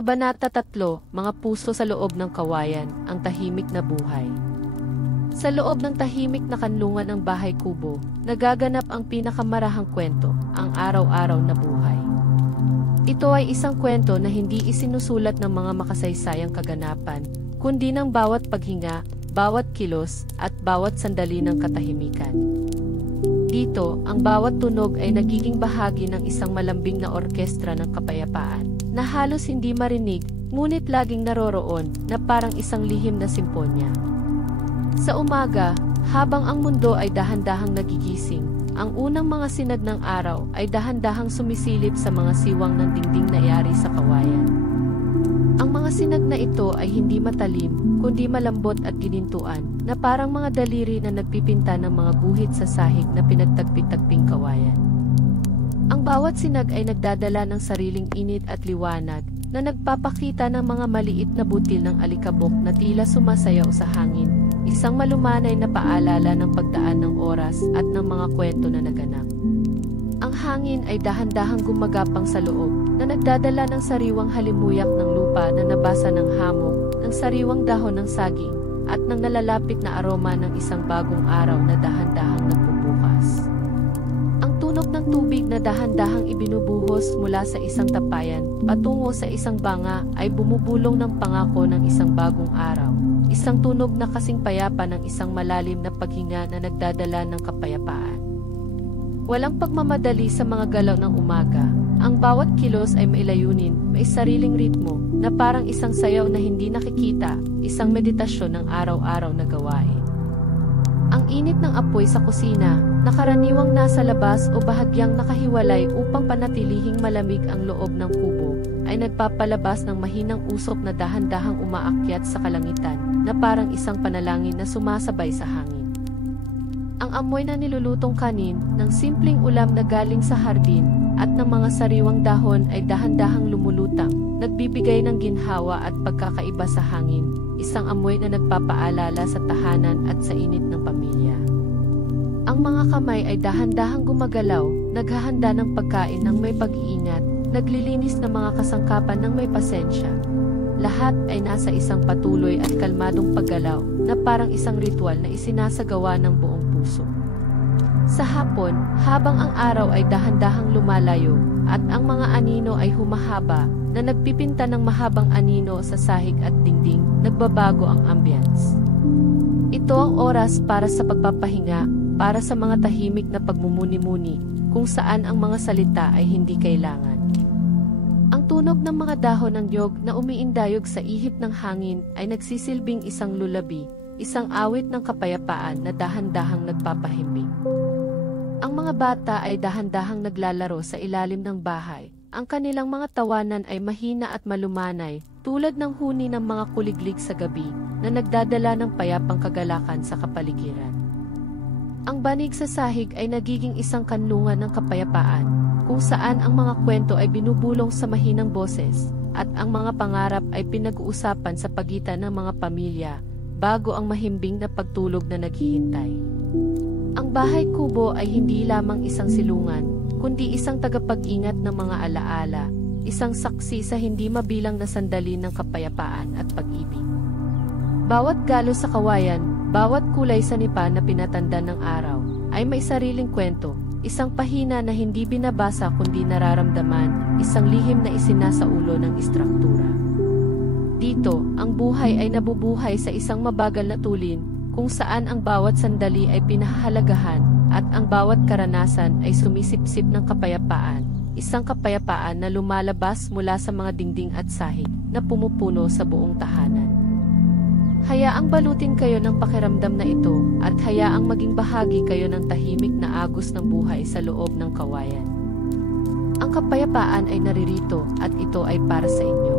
Kabanata 3, Mga Puso sa Loob ng Kawayan, ang Tahimik na Buhay. Sa loob ng tahimik na kanlungan ng bahay kubo, nagaganap ang pinakamarahang kwento, ang araw-araw na buhay. Ito ay isang kwento na hindi isinusulat ng mga makasaysayang kaganapan, kundi ng bawat paghinga, bawat kilos, at bawat sandali ng katahimikan. Dito, ang bawat tunog ay nagiging bahagi ng isang malambing na orkestra ng kapayapaan, na halos hindi marinig, ngunit laging naroroon, na parang isang lihim na simponya. Sa umaga, habang ang mundo ay dahan-dahang nagigising, ang unang mga sinag ng araw ay dahan-dahang sumisilip sa mga siwang ng dingding na yari sa kawayan. Ang mga sinag na ito ay hindi matalim, kundi malambot at ginintuan, na parang mga daliri na nagpipinta ng mga guhit sa sahig na pinagtagpi-tagping kawayan. Ang bawat sinag ay nagdadala ng sariling init at liwanag, na nagpapakita ng mga maliit na butil ng alikabok na tila sumasayaw sa hangin, isang malumanay na paalala ng pagdaan ng oras at ng mga kwento na naganap. Ang hangin ay dahan-dahang gumagapang sa loob, na nagdadala ng sariwang halimuyak ng lupa na nabasa ng hamog, ng sariwang dahon ng saging, at ng nalalapit na aroma ng isang bagong araw na dahan-dahang nagbubukas. Ang tunog ng tubig na dahan-dahang ibinubuhos mula sa isang tapayan patungo sa isang banga ay bumubulong ng pangako ng isang bagong araw. Isang tunog na kasing payapa ng isang malalim na paghinga na nagdadala ng kapayapaan. Walang pagmamadali sa mga galaw ng umaga. Ang bawat kilos ay may layunin, may sariling ritmo, na parang isang sayaw na hindi nakikita, isang meditasyon ng araw-araw na gawain. Ang init ng apoy sa kusina, na karaniwang nasa labas o bahagyang nakahiwalay upang panatilihing malamig ang loob ng kubo, ay nagpapalabas ng mahinang usok na dahan-dahang umaakyat sa kalangitan, na parang isang panalangin na sumasabay sa hangin. Ang amoy na nilulutong kanin, ng simpleng ulam na galing sa hardin, at ng mga sariwang dahon ay dahan-dahang lumulutang, nagbibigay ng ginhawa at pagkakaiba sa hangin, isang amoy na nagpapaalala sa tahanan at sa init ng pamilya. Ang mga kamay ay dahan-dahang gumagalaw, naghahanda ng pagkain ng may pag-iingat, naglilinis ng mga kasangkapan ng may pasensya. Lahat ay nasa isang patuloy at kalmadong paggalaw, na parang isang ritual na isinasagawa ng buong puso. Sa hapon, habang ang araw ay dahan-dahang lumalayo, at ang mga anino ay humahaba, na nagpipinta ng mahabang anino sa sahig at dingding, nagbabago ang ambience. Ito ang oras para sa pagpapahinga, para sa mga tahimik na pagmumuni-muni, kung saan ang mga salita ay hindi kailangan. Ang tunog ng mga dahon ng niyog na umiindayog sa ihip ng hangin ay nagsisilbing isang lulabi, isang awit ng kapayapaan na dahan-dahang nagpapahimbing. Ang mga bata ay dahan-dahang naglalaro sa ilalim ng bahay. Ang kanilang mga tawanan ay mahina at malumanay, tulad ng huni ng mga kuliglig sa gabi, na nagdadala ng payapang kagalakan sa kapaligiran. Ang banig sa sahig ay nagiging isang kanlungan ng kapayapaan, kung saan ang mga kwento ay binubulong sa mahinang boses, at ang mga pangarap ay pinag-uusapan sa pagitan ng mga pamilya, bago ang mahimbing na pagtulog na naghihintay. Ang bahay kubo ay hindi lamang isang silungan, kundi isang tagapag-ingat ng mga alaala, isang saksi sa hindi mabilang na sandali ng kapayapaan at pag-ibig. Bawat galo sa kawayan, bawat kulay sa nipa na pinatanda ng araw, ay may sariling kwento, isang pahina na hindi binabasa kundi nararamdaman, isang lihim na isinasaulo ng istruktura. Dito, ang buhay ay nabubuhay sa isang mabagal na tulin, kung saan ang bawat sandali ay pinahahalagahan, at ang bawat karanasan ay sumisipsip ng kapayapaan, isang kapayapaan na lumalabas mula sa mga dingding at sahig, na pumupuno sa buong tahanan. Hayaang balutin kayo ng pakiramdam na ito, at hayaang maging bahagi kayo ng tahimik na agos ng buhay sa loob ng kawayan. Ang kapayapaan ay naririto, at ito ay para sa inyo.